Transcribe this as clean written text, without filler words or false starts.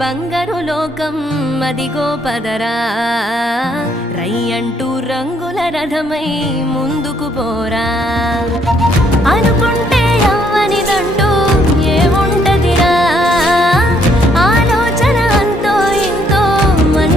బంగారు లోకం అదిగో పదరా రయ్యంటూ రంగుల రథమై ముందుకు పోరా అనుకుంటే అవ్వనిదంటూ